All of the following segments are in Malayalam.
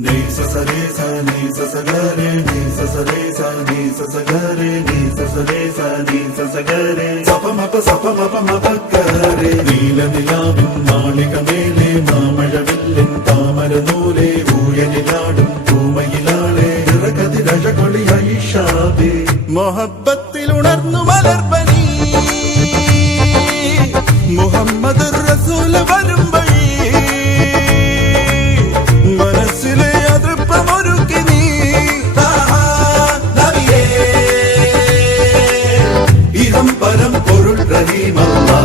Ni sa sa re sa ni sa sa ga re ni sa sa re sa ni sa sa ga re ni sa sa re sa ni sa sa ga re sa pa ma pa ga re നീല നിലാവിൻ മാളികമേലെ മാമഴവില്ലിൻ താമരനൂലെ ഊയലിലാടും പൂമയിലാളെ ഇറകതിരഴകൊളിയായി ഷാബി മൊഹബത്തിൽ ഉണർന്നു മലർപ്പനി മുഹമ്മദ് റസൂൽ വരും വഴി മനസ്സിലെ അതൃപ്പമൊരുക്കി നീ ഇഹം പരം പൊരുൾ റഹീമല്ലാ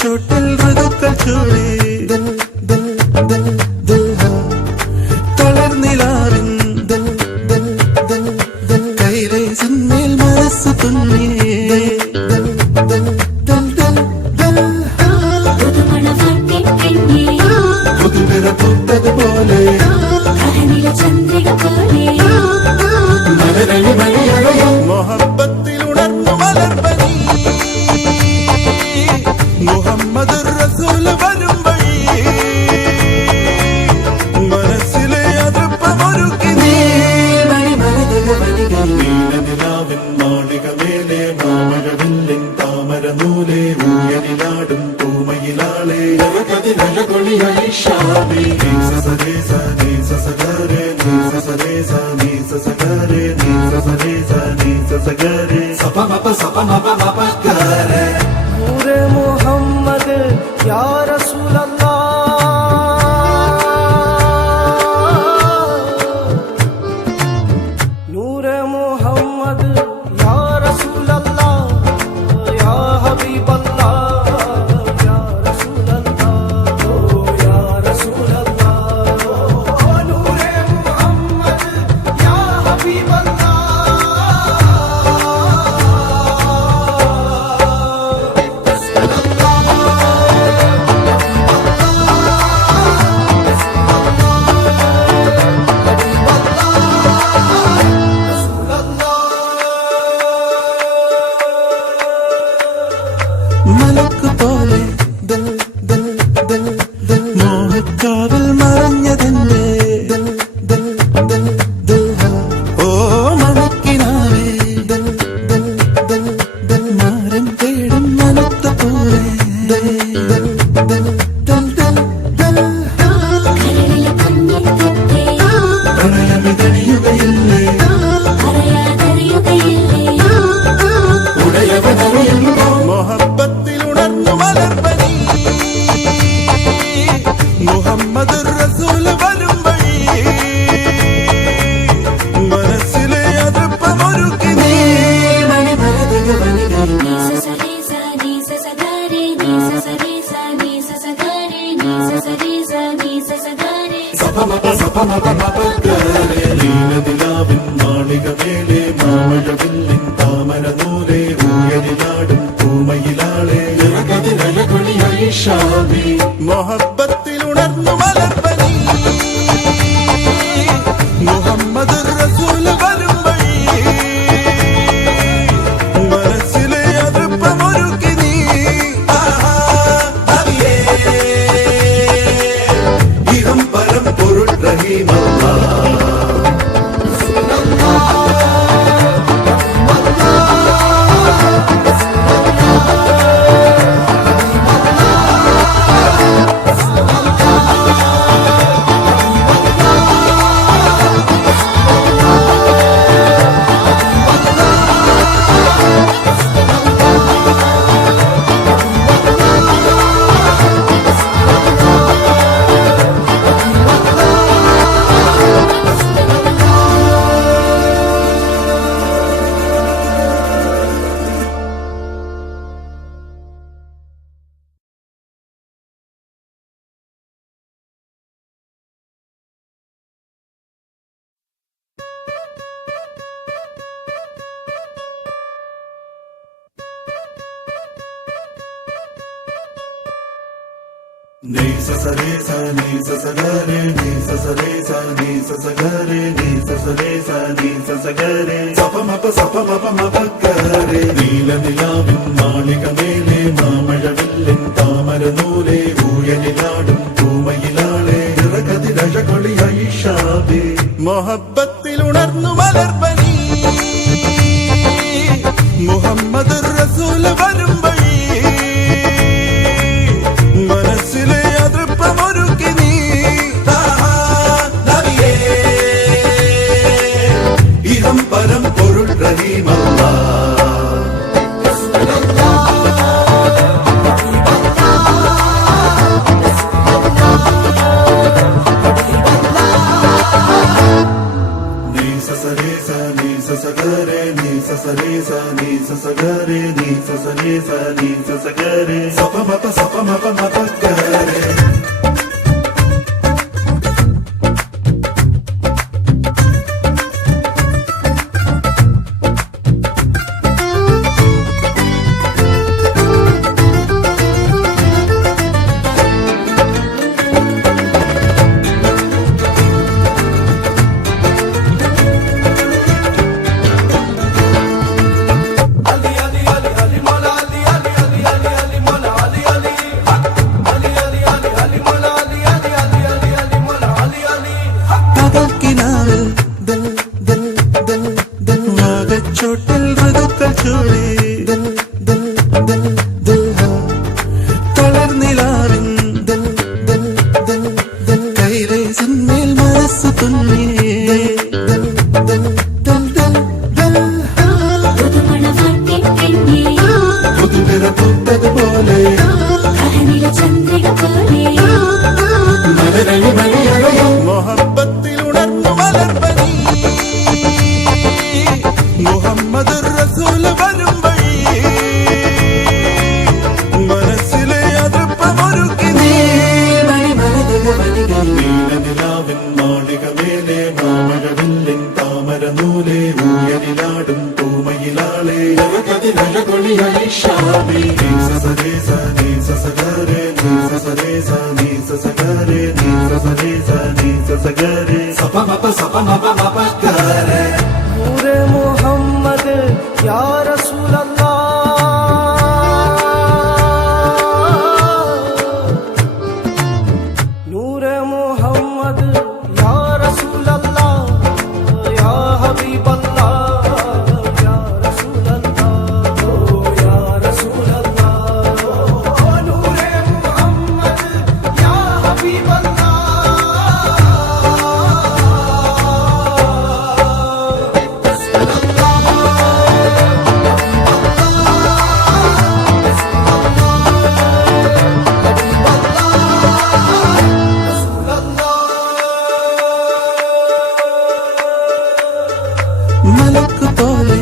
ചോട്ടിൽ ഋതുക്കൾ ചൂടി തളർന്നിലാറിൻ കൈരേ സന്മേൽ മനസ്സ് തുന്നി പുതുപിറ പൂത്തതുപോലെ മൊഹബത്തിൽ ഉണർന്നു മലർപ്പനി മുഹമ്മദ് റസൂൽ വരും വഴി മനസ്സിലെ അതൃപ്പമൊരുക്കി നീ നീലനിലാവിൻ മാളികമേലെ മാമഴവില്ലിൻ താമരനൂലെ ഊയലിലാടും പൂമയിലാളെ ഇറകതിരഴകൊളിയായി ഷാബി നീ സ സ re sa ni sa sa ga re ni sa sa re sa ni sa sa ga re ni sa sa re sa ni sa sa ga re sa pa ma pa ga re नूरे मोहम्मद या रसूल अल्लाह नूरे मोहम्मद या रसूल अल्लाह या हबीब अल्लाह या रसूल अल्लाह या रसूल अल्लाह नूरे मोहम्मद या हबीब अल्लाह മലക്ക് പോലെ മോഹക്കാവിൽ മറഞ്ഞതെന്റെ ഓ മണക്കിനാവേ മാരം തേടും മനത്ത പോലെ പ്രണയമിതണിയുകയില്ലേ ഉടയവനറിയുമ്പോ മൊഹബത്തിൽ ഉണർന്നു മലർപ്പനി മുഹമ്മദ് റസൂൽ വരും വഴി മനസ്സിലെ അതൃപ്പമൊരുക്കി നീ നീലനിലാവിൻ മാളികമേലെ മാമഴവില്ലിൻ താമരനൂലെ ഊയലിലാടും പൂമയിലാളെ ഇറകതിരഴകൊളിയായി ഷാബി മൊഹബത്തിൽ ഉണർന്നു മലർപ്പനി മുഹമ്മദ് റസൂൽ വരും വഴി മനസ്സിലെ അതൃപ്പമൊരുക്കി നീ ഇഹം പരം പൊരുൾ റഹീമല്ലാ रसूल Ni sa sa re sa ni sa sa ga re ni sa sa re sa ni sa sa ga re ni sa sa re sa ni sa sa ga re sa pa ma pa ga re നീല നിലാവിൻ മാളികമേലെ മാമഴവില്ലിൻ താമരനൂലെ ഊയലിലാടും പൂമയിലാളെ ഇറകതിരഴകൊളിയായി ഷാബി മൊഹബത്തിൽ ഉണർന്നു മലർപ്പനി മുഹമ്മദ് റസൂൽ വരും വഴി മനസ്സിലെ അതൃപ്പമൊരുക്കി നീ ഇഹം പരം പൊരുൾ റഹീമല്ലാ ചോട്ടിൽ ഋതുക്കൾ ചൂടി തളർന്നിലാറിൻ കൈരേ സിന്മേൽ മനസ്സ് തുന്നി പുതുപിറ പൂത്തതുപോലെ മലരളി മണിയഴയോ മൊഹബത്തിൽ ഉണർന്നു മലർപ്പനി മുഹമ്മദ് റസൂൽ വരും വഴി മനസ്സിലെ അതൃപ്പമൊരുക്കി നീ നീലനിലാവിൻ മാളികമേലെ മാമഴവില്ലിൻ താമരനൂലെ ഊയലിലാടും പൂമയിലാളെ ഇറകതിരഴകൊളിയായി ഷാബി നീ സസരേ സ നീ സസഗരെ നീ സസരേ സ നീ സസഗരെ നീ സസരേ സ നീ സസഗരെ സപമപ ഗരെ नूरे मोहम्मद या रसूल अल्लाह नूरे मोहम्मद या रसूल अल्लाह या हबीब अल्लाह या रसूल अल्लाह ओ या रसूल अल्लाह नूरे मोहम्मद या हबीब अल्लाह മലക്ക് പോലെ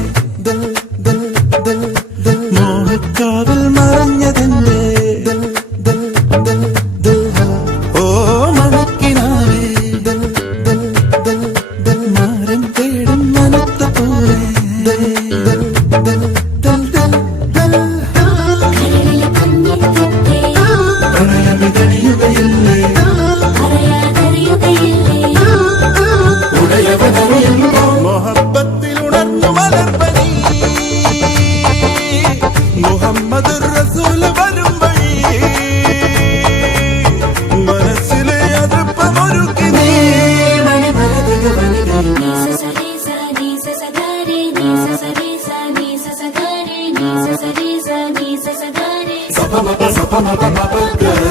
മോഹക്കാവിൽ മറഞ്ഞതെന്റെ ഓ മണക്കിനാവേ മാരം തേടും മനത്ത പോലെ പ്രണയമിതണിയുകയില്ലേ ഉടയവനറിയുമ്പോ മൊഹബത്തിൽ ഉണർന്നു മലർപ്പനി മുഹമ്മദ് റസൂൽ വരും വഴി മനസ്സിലെ അതൃപ്പമൊരുക്കി നീ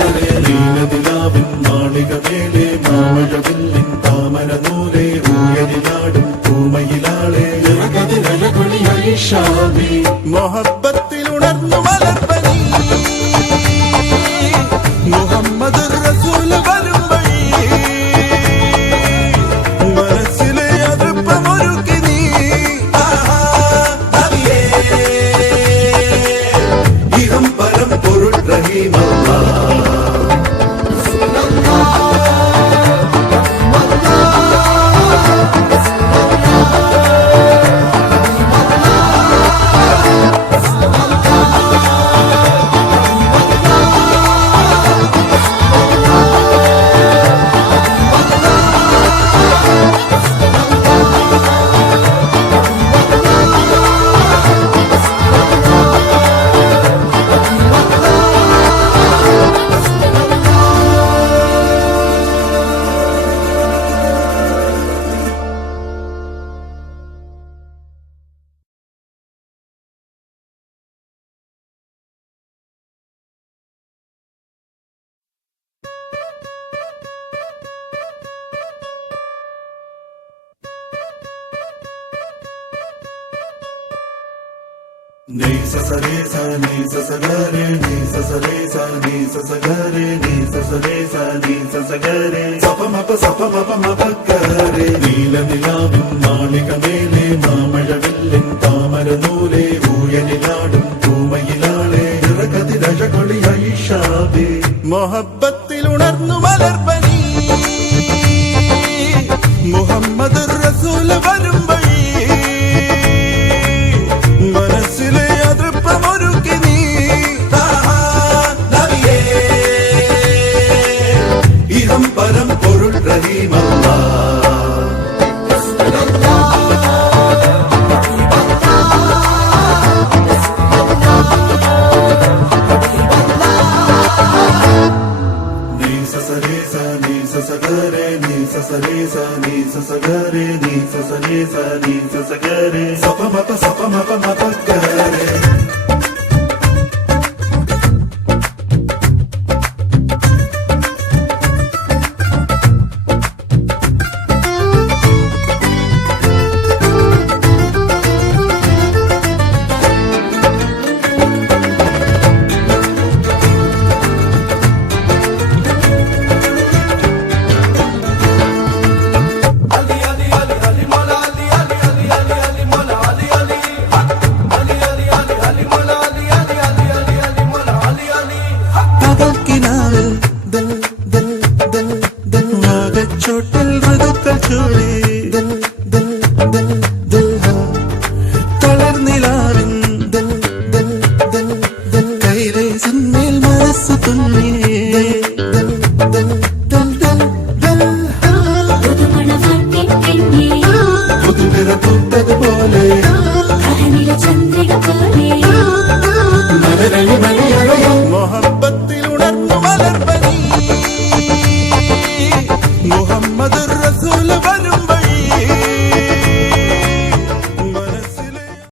നീലനിലാവിൻ മാളികമേലെ മാമഴവില്ലിൻ താമരനൂലെ ഊയലിലാടും പൂമയിലാളെ ഇറകതിരഴകൊളിയായി ഷാബി മൊഹബത്തിൽ ഉണർന്നു മലർപ്പനി മുഹമ്മദ് റസൂൽ വരും വഴി മനസ്സിലെ അതൃപ്പമൊരുക്കി നീ ഇഹം പരം പൊരുൾ റഹീമല്ലാ Allah Ni sa sa re sa ni sa sa ga re ni sa sa re sa ni sa sa ga re ni sa sa re sa ni sa sa ga re sa pa ma pa ga re നീല നിലാവിൻ മാളിക മേലെ മാമഴവില്ലിൻ താമരനൂലെ ഊയലിലാടും പൂമയിലാളെ ഇറകതിരഴകൊളിയായി ഷാബി മൊഹബത്തിൽ ഉണർന്നു മലർപ്പനി മുഹമ്മദ് റസൂൽ വരും വഴി മനസ്സിലെ അതൃപ്പമൊരുക്കി നീ ഇഹം പരം പൊരുൾ റഹീമല്ല ni sa sa re sa ni sa sa ga re ni sa sa re sa ni sa sa ga re ni sa sa re sa ni sa sa ga re